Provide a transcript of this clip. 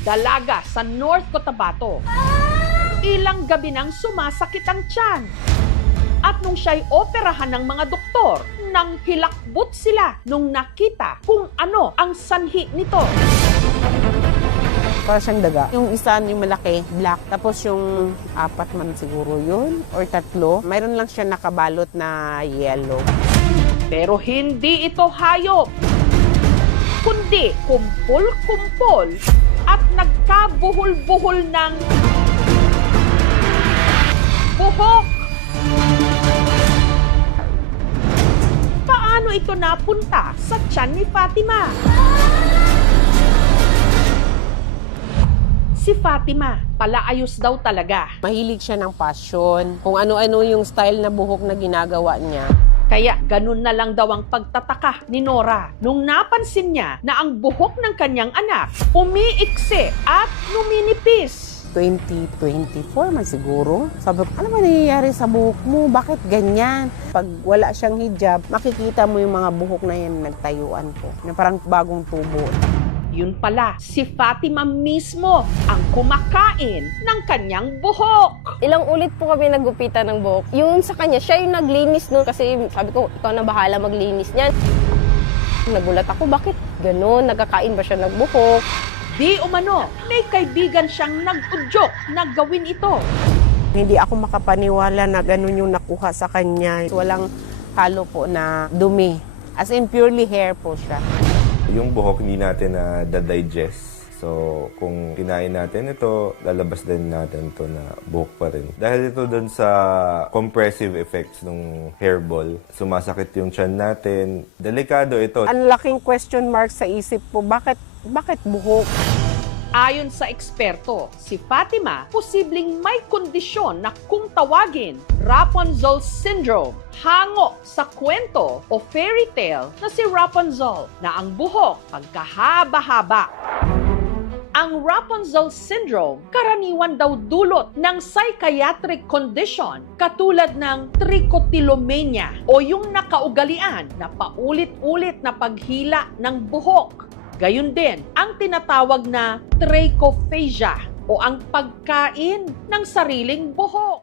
Dalaga sa North Cotabato. Ilang gabi nang sumasakit ang tiyan. At nung siya'y operahan ng mga doktor, nang hilakbot sila nung nakita kung ano ang sanhi nito. Para siyang daga. Yung isa, yung malaki, black. Tapos yung apat man siguro yun, or tatlo. Mayroon lang siya nakabalot na yellow. Pero hindi ito hayop, kundi kumpol-kumpol at nagkabuhol-buhol ng buhok. Paano ito napunta sa tiyan ni Fatima? Si Fatima, palaayos daw talaga. Mahilig siya ng passion. Kung ano-ano yung style na buhok na ginagawa niya. Kaya ganun na lang daw ang pagtataka ni Nora nung napansin niya na ang buhok ng kanyang anak umiiksi at numinipis. 2024 man siguro. Sabi ko, ano ba nangyayari sa buhok mo? Bakit ganyan? Pag wala siyang hijab, makikita mo yung mga buhok na yan nagtayuan ko. Na parang bagong tubo. Yun pala, si Fatima mismo ang kumakain ng kanyang buhok. Ilang ulit po kami nagupitan ng buhok. Yung sa kanya, siya yung naglinis nun kasi sabi ko, ikaw na bahala maglinis niyan. Nagulat ako, bakit ganun? Nagkakain ba siya ng buhok? Di umano, may kaibigan siyang nag-udyok na gawin ito. Hindi ako makapaniwala na ganun yung nakuha sa kanya. Walang halo po na dumi. As in, purely hair po siya. Yung buhok hindi natin na digest. So, kung kinain natin ito, lalabas din natin to na buhok pa rin. Dahil ito dun sa compressive effects ng hairball, sumasakit yung tiyan natin. Delikado ito. Ang laking question mark sa isip po, bakit buhok? Ayon sa eksperto, si Fatima posibleng may kondisyon na kung tawagin Rapunzel Syndrome, hango sa kwento o fairy tale na si Rapunzel na ang buhok pagkahaba-haba. Ang Rapunzel Syndrome karaniwan daw dulot ng psychiatric condition katulad ng trichotillomania o yung nakaugalian na paulit-ulit na paghila ng buhok. Gayun din ang tinatawag na trichophagia o ang pagkain ng sariling buhok.